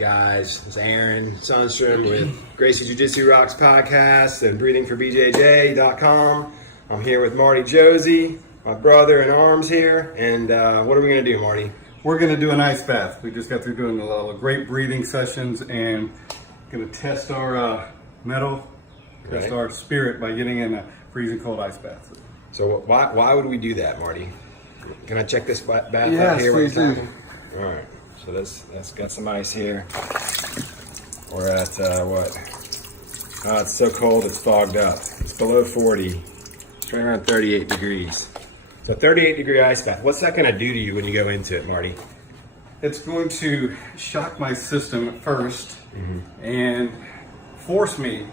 guys, it's Aaron Sundstrom with Gracie Jiu-Jitsu Rocks podcast and breathingforbjj.com. I'm here with Marty Josie, my brother in arms here, and what are we going to do, Marty? We're going to do an ice bath. We just got through doing a lot of great breathing sessions and going to test our mettle, test our spirit by getting in a freezing cold ice bath. So why would we do that, Marty? Can I check this bath out Yes, here? please do. All right, so let's get some ice here. We're at what? Oh, it's so cold it's fogged up. It's below 40. It's right around 38 degrees. So 38 degree ice bath. What's that going to do to you when you go into it, Marty? It's going to shock my system at first and force me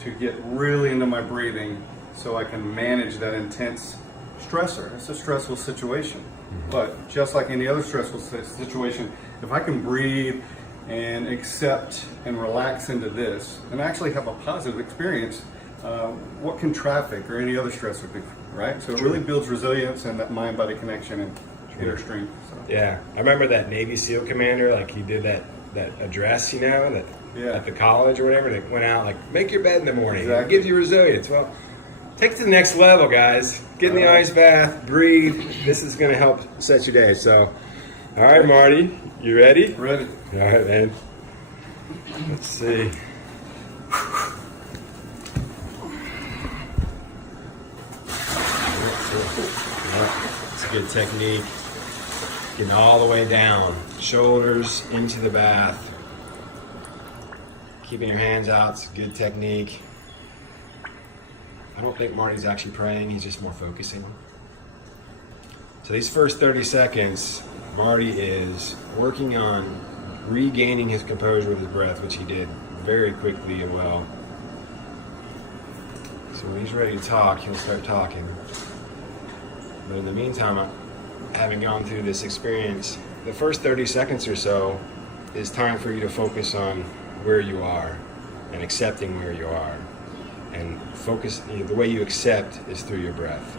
to get really into my breathing so I can manage that intense stressor. It's a stressful situation. But just like any other stressful situation, if I can breathe and accept and relax into this and actually have a positive experience, what can traffic or any other stressor do, right? So it really builds resilience and that mind-body connection and inner strength. So. Yeah, I remember that Navy SEAL commander, like he did that address, you know, at the college or whatever, that went out like, make your bed in the morning. Exactly. It gives you resilience. Well, take it to the next level, guys. Get in the ice bath, breathe. This is going to help set your day. So, all right, Marty, you ready? Ready. All right, man. Let's see. It's a good technique. Getting all the way down, shoulders into the bath. Keeping your hands out, it's a good technique. I don't think Marty's actually praying, he's just more focusing. So these first 30 seconds, Marty is working on regaining his composure with his breath, which he did very quickly and well. So when he's ready to talk, he'll start talking. But in the meantime, having gone through this experience, the first 30 seconds or so is time for you to focus on where you are and accepting where you are. And focus, the way you accept is through your breath.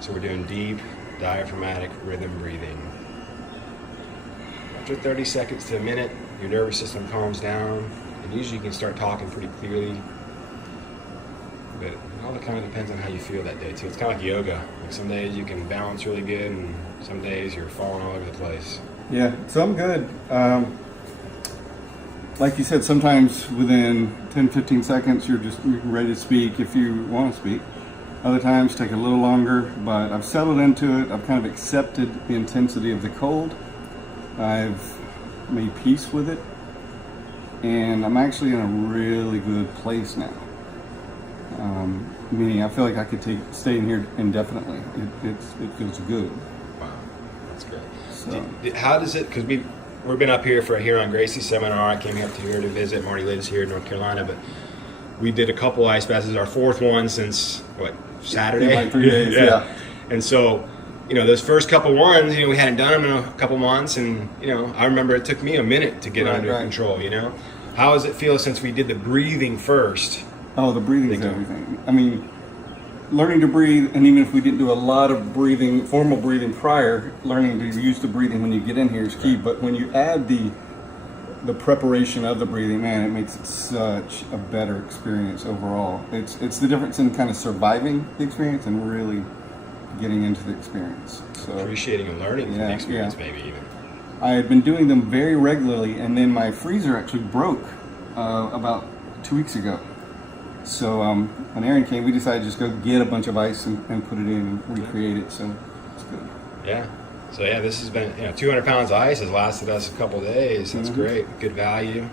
So we're doing deep, diaphragmatic rhythm breathing. After 30 seconds to a minute, your nervous system calms down, and usually you can start talking pretty clearly. But it all kind of depends on how you feel that day too. It's kind of like yoga. Like some days you can balance really good, and some days you're falling all over the place. Yeah, so I'm good. Like you said, sometimes within 10-15 seconds you're ready to speak if you want to speak. Other times take a little longer, but I've settled into it. I've kind of accepted the intensity of the cold. I've made peace with it, and I'm actually in a really good place now. Meaning I feel like I could stay in here indefinitely. It feels good. Wow, that's great. So, how does it, because we've been up here for a Here on Gracie seminar. I came up to here to visit. Marty lives here in North Carolina, but we did a couple ice baths. This is our fourth one since, Saturday? Like 3 days, yeah. And so, those first couple ones, we hadn't done them in a couple months, and, I remember it took me a minute to get under control, How does it feel since we did the breathing first? Oh, the breathing is everything. I mean, learning to breathe, and even if we didn't do a lot of breathing, formal breathing prior, learning to use the breathing when you get in here is key. But when you add the preparation of the breathing, man, it makes it such a better experience overall. It's the difference in kind of surviving the experience and really getting into the experience. So appreciating and learning from the experience, maybe even. I had been doing them very regularly, and then my freezer actually broke about 2 weeks ago. So when Aaron came, we decided to just go get a bunch of ice and put it in and recreate it. So it's good. Yeah. So this has been 200 pounds of ice has lasted us a couple days. That's great. Good value.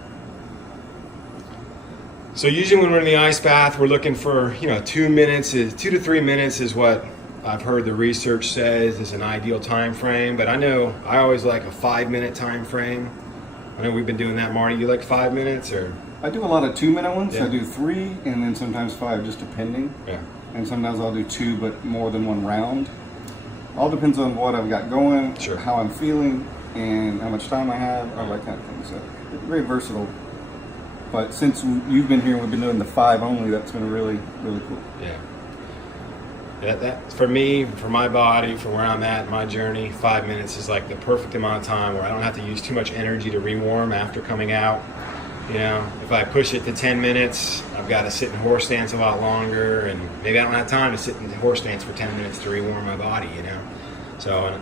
So usually when we're in the ice bath, we're looking for 2 to 3 minutes is what I've heard the research says is an ideal time frame. But I know I always like a 5-minute time frame. I know we've been doing that, Marty. You like 5 minutes or? I do a lot of 2-minute ones. Yeah. I do 3 and then sometimes 5, just depending. Yeah. And sometimes I'll do 2, but more than 1 round. All depends on what I've got going, how I'm feeling, and how much time I have, all that kind of thing. So it's very versatile. But since you've been here and we've been doing the 5 only, that's been really, really cool. Yeah. That for me, for my body, for where I'm at in my journey, 5 minutes is like the perfect amount of time where I don't have to use too much energy to rewarm after coming out. You know, if I push it to 10 minutes, I've got to sit in horse stance a lot longer, and maybe I don't have time to sit in horse stance for 10 minutes to rewarm my body, you know. So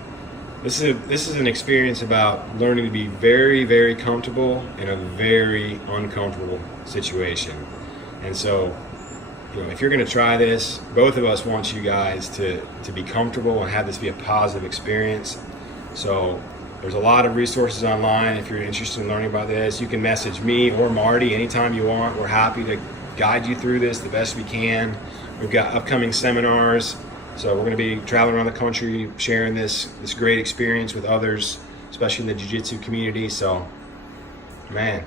this is an experience about learning to be very, very comfortable in a very uncomfortable situation. And so, you know, if you're going to try this, both of us want you guys to be comfortable and have this be a positive experience. So there's a lot of resources online. If you're interested in learning about this, you can message me or Marty anytime you want. We're happy to guide you through this the best we can. We've got upcoming seminars. So we're going to be traveling around the country sharing this great experience with others, especially in the jiu-jitsu community. So, man,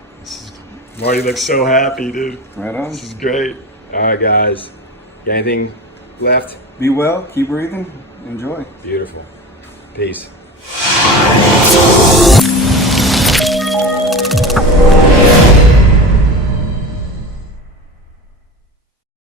Marty looks so happy, dude. Right on. This is great. All right, guys. Got anything left? Be well, keep breathing, enjoy. Beautiful. Peace.